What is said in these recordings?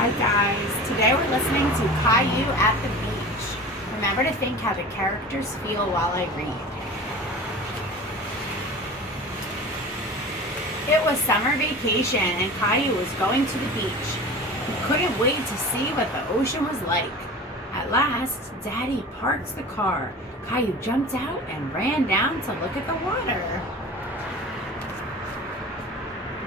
Hi guys, today we're listening to Caillou at the beach. Remember to think how the characters feel while I read. It was summer vacation and Caillou was going to the beach. He couldn't wait to see what the ocean was like. At last, Daddy parked the car. Caillou jumped out and ran down to look at the water.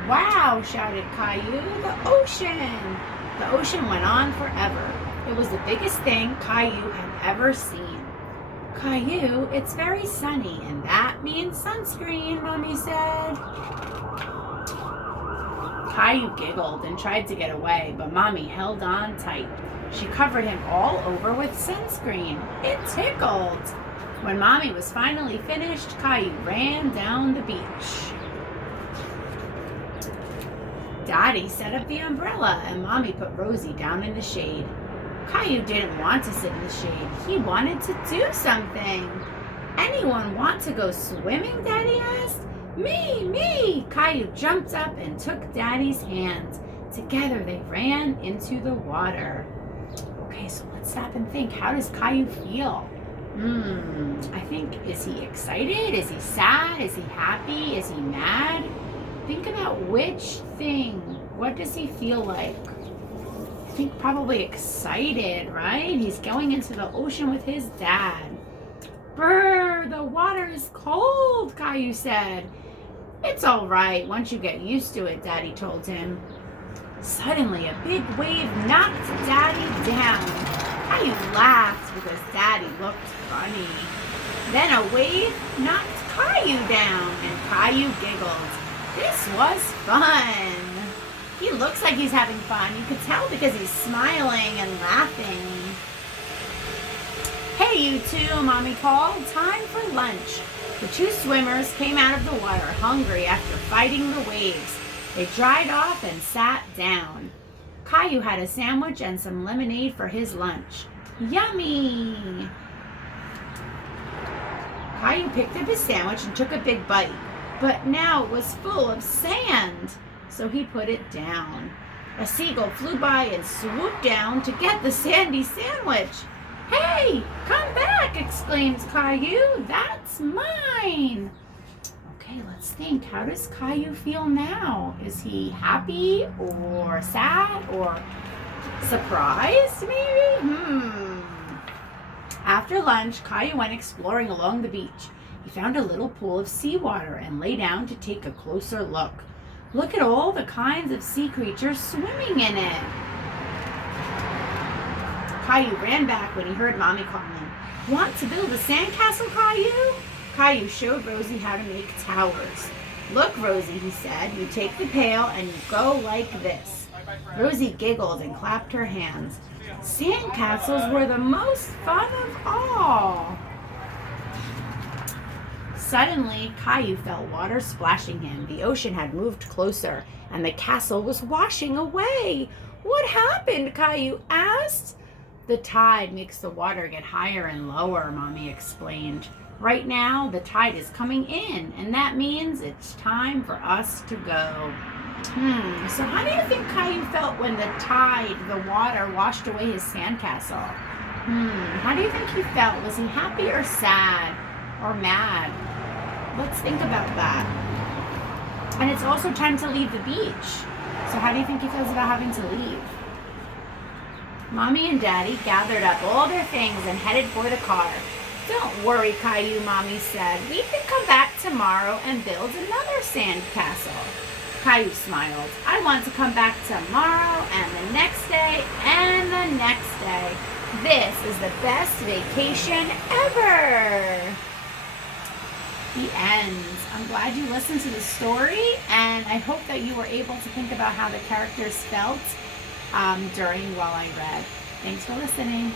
"Wow," shouted Caillou, "the ocean!" The ocean went on forever. It was the biggest thing Caillou had ever seen. "Caillou, it's very sunny, and that means sunscreen," Mommy said. Caillou giggled and tried to get away, but Mommy held on tight. She covered him all over with sunscreen. It tickled. When Mommy was finally finished, Caillou ran down the beach. Daddy set up the umbrella and Mommy put Rosie down in the shade. Caillou didn't want to sit in the shade. He wanted to do something. "Anyone want to go swimming?" Daddy asked. Me! Caillou jumped up and took Daddy's hand. Together they ran into the water. Okay, so let's stop and think. How does Caillou feel? I think, is he excited? Is he sad? Is he happy? Is he mad? Think about which thing. What does he feel like? I think probably excited, right? He's going into the ocean with his dad. "Brr, the water is cold," Caillou said. "It's all right once you get used to it," Daddy told him. Suddenly, a big wave knocked Daddy down. Caillou laughed because Daddy looked funny. Then a wave knocked Caillou down, and Caillou giggled. This was fun. He looks like he's having fun. You could tell because he's smiling and laughing. "Hey, you two," Mommy called. "Time for lunch." The two swimmers came out of the water hungry after fighting the waves. They dried off and sat down. Caillou had a sandwich and some lemonade for his lunch. Yummy! Caillou picked up his sandwich and took a big bite. But now it was full of sand, so he put it down. A seagull flew by and swooped down to get the sandy sandwich. "Hey, come back!" exclaimed Caillou. "That's mine!" Okay, let's think. How does Caillou feel now? Is he happy or sad or surprised maybe? After lunch, Caillou went exploring along the beach. He found a little pool of seawater and lay down to take a closer look. Look at all the kinds of sea creatures swimming in it. Caillou ran back when he heard Mommy calling. "Want to build a sandcastle, Caillou?" Caillou showed Rosie how to make towers. "Look, Rosie," he said, "you take the pail and you go like this." Rosie giggled and clapped her hands. Sandcastles were the most fun of all. Suddenly, Caillou felt water splashing him. The ocean had moved closer, and the castle was washing away. "What happened?" Caillou asked. "The tide makes the water get higher and lower," Mommy explained. "Right now, the tide is coming in, and that means it's time for us to go." So how do you think Caillou felt when the water washed away his sandcastle? How do you think he felt? Was he happy or sad or mad? Let's think about that. And it's also time to leave the beach. So how do you think he feels about having to leave? Mommy and Daddy gathered up all their things and headed for the car. "Don't worry, Caillou," Mommy said. "We can come back tomorrow and build another sandcastle." Caillou smiled. "I want to come back tomorrow and the next day and the next day. This is the best vacation ever." The end. I'm glad you listened to the story, and I hope that you were able to think about how the characters felt while I read. Thanks for listening.